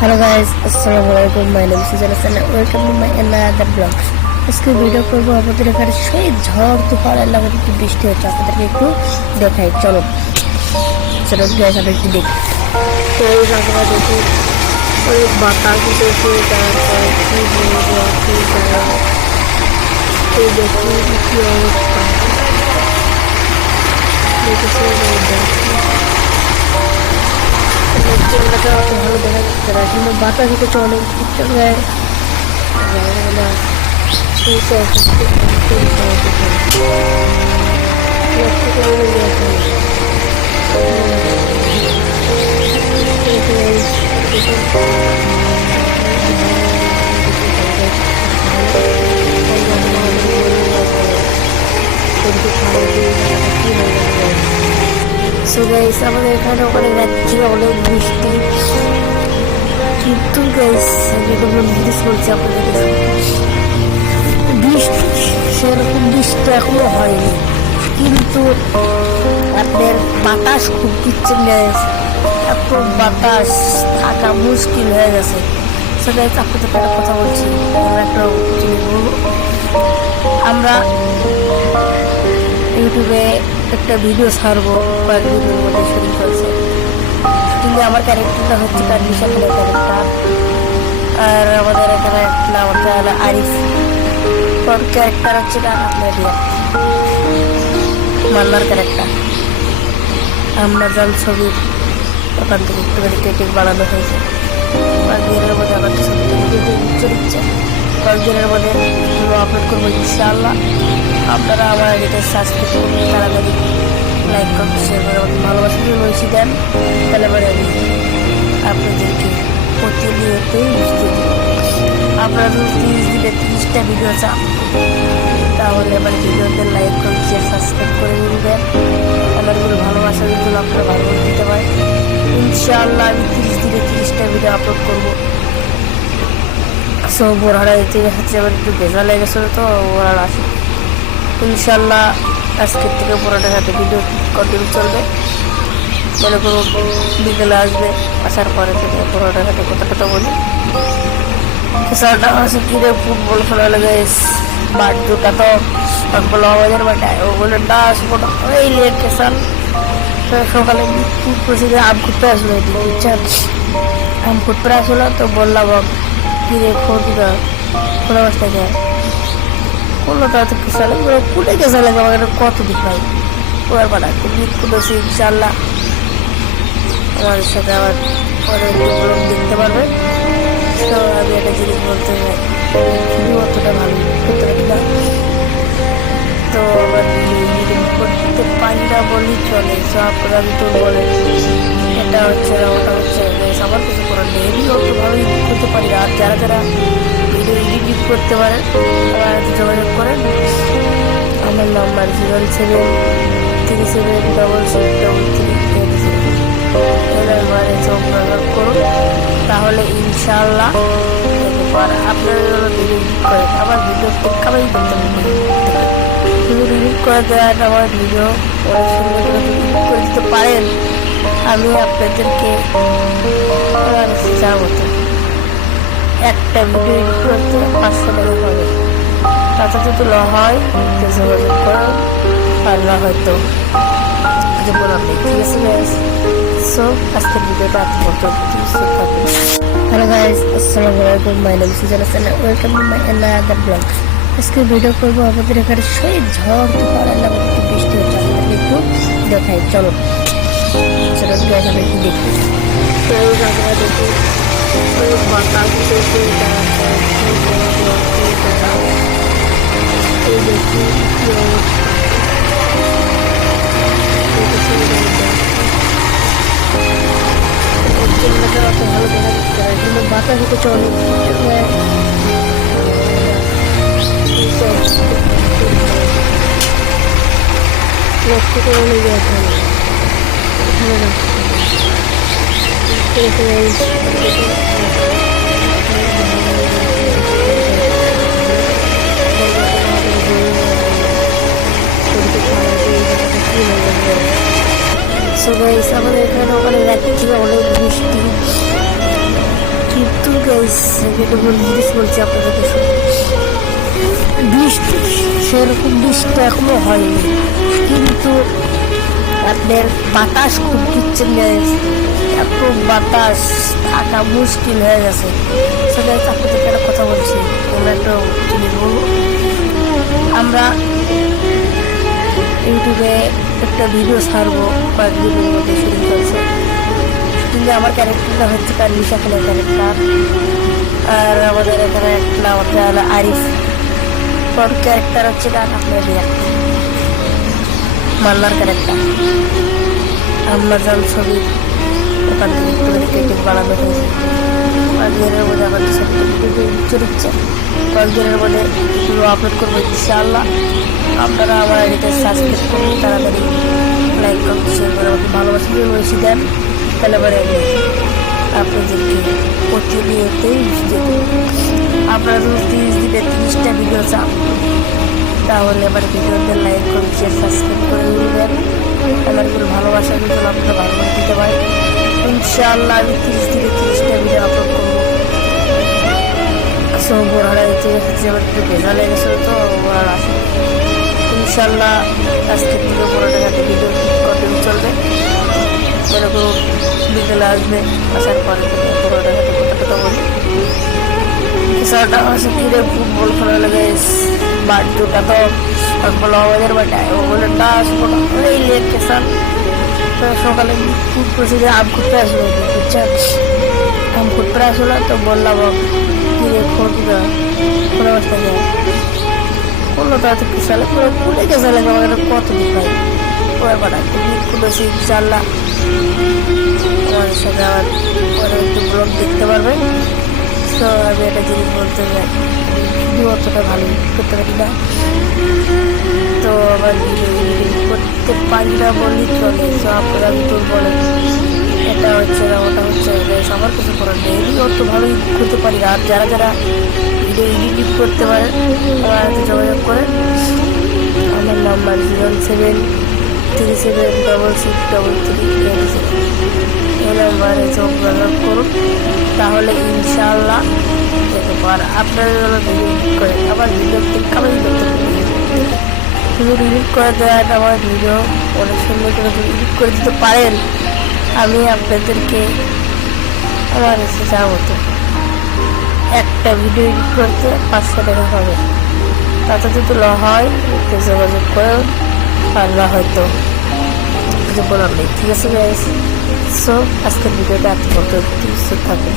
Hello guys আসসালামু আলাইকুম my name Sujan Hasan welcome to my another আজকে video করব আমাদের এখানে সেই ঝড়, তুফান, আল্লাহ একটু বৃষ্টি হচ্ছে। আপনাদেরকে একটু দেখাই। চলো। চলো গাইস আমরা একটু দেখি। তো এই জায়গাটা দেখি, ওই বাতাস উঠেছে তারপর কি বলব এই দেখি, কি অবস্থা। দেখেছি? ক্যামেরাটা অত ভালো দেখা যাচ্ছে না কিন্তু বাতাস উঠেছে সো গাইস আমাদের এখানে ওখানে যাচ্ছি অনেক বৃষ্টি। কিন্তু গাইস আমি একটা বলছি আপনাদেরকে বৃষ্টি, সেরকম বৃষ্টি এখনও হয়নি। কিন্তু আপনার বাতাস খুব দিচ্ছে গাইস এত বাতাস, থাকা মুশকিল হয়ে গেছে। সো গাইস আপনাদের একটা কথা বলছি একটা আমরা ইউটিউবে একটা ভিডিও ছাড়বো, কয়েকদিনের মধ্যে শুটিং করেছে। আমার ক্যারেক্টারটা হচ্ছে খেলার ক্যারেক্টার আর আমাদের এখানে একটা আমাদের হলো আরিফ। তোর ক্যারেক্টার হচ্ছে না আপনার মান্নার ক্যারেক্টার আমরা যান ছবির ওখান থেকে একটুখানি টেটিক বানানো হয়েছে। কয়েকদিনের মধ্যে আমার ছবি দিচ্ছে কয়েকদিনের মধ্যে আপলোড করব ইনশাআল্লাহ। আপনারা আমার যেটা সাবস্ক্রাইব করবেন তাড়াতাড়ি লাইক করতে শেয়ার করে ভালোবাসা। দিয়ে বেশি দেন, তাহলে পরে আমি আপনাদেরকে দিই আপনারা যদি তিরিশ দিনে তিরিশটা ভিডিও চান, তাহলে আমার ভিডিওতে লাইক করে শেয়ার সাবস্ক্রাইব করে দেবেন। আমার কোনো ভালোবাসা যদি আপনারা ভালোবাসা দিতে পারেন ইনশাআল্লাহ আমি তিরিশ দিনে তিরিশটা ভিডিও আপলোড করব। সো বোরহারা যেতে হচ্ছে আবার একটু ভেজা লেগেছিলো তো ওরা আসে ইনশাল্লাহ আজকের থেকে পুরোটা সাথে ভিডিও কন্টিনিউ চলবে। মনে করো বিকেলে আসবে, আসার পরে থেকে পুরোটা সাথে কথা কথা বলি। খেসারটা আছে কিরে ফুটবল খেলা লাগে। বাট দুটা তো ফুটবল আমাদের বাটায় ও বলে ডাস মোটা এই খেসাল সকালে পরিস্থিতি আম খুঁজতে আসলো বুঝছেন আম খুঁজতে আসলো তো বললাম কিরে ফোন কোন অবস্থায় তো কিছু লাগে বলে কুটে গেছে লাগে আমাকে কত দিক ভাই? ওর পাড়া তুমি কুটেছি ইনশাল্লাহ আমার সাথে আবার পরে ব্লগ দেখতে পারবে তো আমি একটা জিনিস বলতে চাই। অতটা ভালো করতে পারি না। তো আবার করতে পারি না বললেই চলে। সো আপনারা তো বলে এটা হচ্ছে ওটা হচ্ছে আমার কিছু করার নেই। অত ভালো করতে পারি আর যারা যারা এডিট করতে পারেন। তারা যোগাযোগ করেন। আমার number zero seven three seven double six double three eight নাম্বারে যোগাযোগ করুন। তাহলে ইনশাল্লাহ আর আপনারা ভিডিও করেন আমার ভিডিও করতে শুধু এডিট করে দেওয়ার আমার ভিডিও করে করে দিতে পারেন, আমি আপনাদেরকে যাব তো একটা ভিডিও এডিট করতে পাঁচশো টাকা হবে তাতে যদি ল হয়, তো যোগাযোগ করেন আর না হয়তো বললাম ঠিক আছে গ্যাস সো আজকের ভিডিওটা এত পর্যন্ত হ্যালো গাইস আসসালামু আলাইকুম। My name Sujan welcome my blog আজকে ভিডিও করব আমাদের এখানে সেই ঝড়, তুফান আল্লাহ একটু বৃষ্টি হচ্ছে। আপনাদেরকে একটু দেখাই। চলো। চলো একটু দেখি। তো দেখি। বাতাস উঠেছে তারপর কি বলব কি জায়গা এই দেখি কি অবস্থা জিনিস বলছি আপনাদেরকে বৃষ্টি, সেরকম বৃষ্টি এখনও হয়নি। কিন্তু আপনার বাতাস খুব গাইস এত বাতাস, থাকা মুশকিল হয়ে গেছে। সো গাইস আপনাদেরকে একটা কথা বলছি, তোমরা একটা আমরা ইউটিউবে একটা ভিডিও ছাড়বো কয়েকদিনের মধ্যে শুটিং করছে কিন্তু আমার ক্যারেক্টারটা হচ্ছে তার নিশা খেলার ক্যারেক্টার আর আমাদের এখানে একটা ওটা হলো আরিফ। তোর ক্যারেক্টার হচ্ছে তার আপনার মাল্লার ক্যারেক্টার আমাজন ছবি ওখান থেকে একটু ক্রিকেট হয়েছে কয়েকদিনের মধ্যে আমার চরিত্রে কয়েকদিনের মধ্যে ভিডিও আপলোড করব ইনশাআল্লাহ। আপনারা আমার আইডিতে সাবস্ক্রাইব করুন তাড়াতাড়ি লাইক করুন শেয়ার করে আমাকে ভালোবাসা দিয়ে বেশি দেন। তাহলে পরে আপনাদেরকে প্রতিনিয়তই ভিডিও আপনারা যদি তিরিশ তিরিশটা ভিডিও চান, তাহলে আমার ভিডিওতে লাইক করুন শেয়ার সাবস্ক্রাইব করে নেবেন আমার ভালোবাসা যদি আপনারা ভালোবাসা দিতে পারেন। ইনশাআল্লাহ আমি তিরিশ দিনে তিরিশটা ভিডিও আপলোড করব। সো বোরারা এতে হচ্ছে আমার একটু ভেজা তো বোরারা আসে ইনশাল্লাহ আজকে থেকে ভিডিও কন্টিনিউ চলবে মনে করুন বিকেলে আসবে, আসার পরে বোরাটা যাতে কথা কথা বলি কিরে ফুটবল খেলা লাগে। বাট দুটা তো ফুটবল আমাদের বাটায় ও বলে তা আসব না। এই লেট কেসান তো সকালে ফুট করছে যে আম করতে আসব বুঝছেন আম করতে আসলো তো বললাম কিরে খোঁজ কোনো অবস্থা যায় বলল, তো এত কি সালে পুরো পুলে গেছে আমাদের কত দিন ভাই? ওর বাড়া খুবই খুলেছি ইনশাল্লাহ আমার সাথে আবার পরে একটু ব্লগ দেখতে পারবে। তো আমি একটা জিনিস বলতে চাই ভিডিও অতটা ভালো করতে পারি না। তো আবার ভিডিও করতে পারি না বললেই চলে। তো আপনারা ভিতর বলেন, এটা হচ্ছে না, ওটা হচ্ছে আমার কিছু করার নেই। এমনি অত ভালোই করতে পারি আর যারা যারা ভিডিও এডিটিং করতে পারে হাতে যোগাযোগ করে। আমার number zero seven three seven double six double three eight seven এই নাম্বারে যোগাযোগ করুন, তাহলে ইনশাআল্লাহ দেখতে পার। আপনারা যেন ভিডিও করে, আবার ভিডিও করতে পারি শুধু এডিট করে দেওয়ার আমার ভিডিও, অনেক সুন্দর করে যদি করে দিতে পারেন। আমি আপনাদেরকে আমার এসে যাব তো একটা ভিডিও এডিট করতে পাঁচশো টাকা হবে। তাতে যদি হয় যোগাযোগ করে পারবা হয়তো কিছু বলার নেই। ঠিক আছে সো আজকের ভিডিওটা এত পর্যন্ত থাকবে